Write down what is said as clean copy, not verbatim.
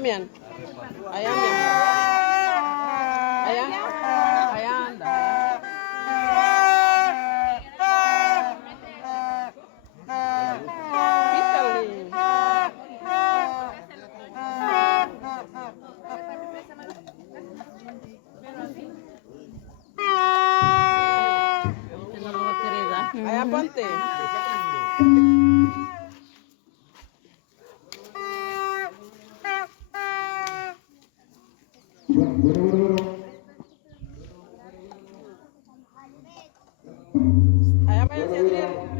mian. Ayan, mian. Ayan. Ayan. Pítale. Ayan, ponte. Ayan, mian, si Adriel.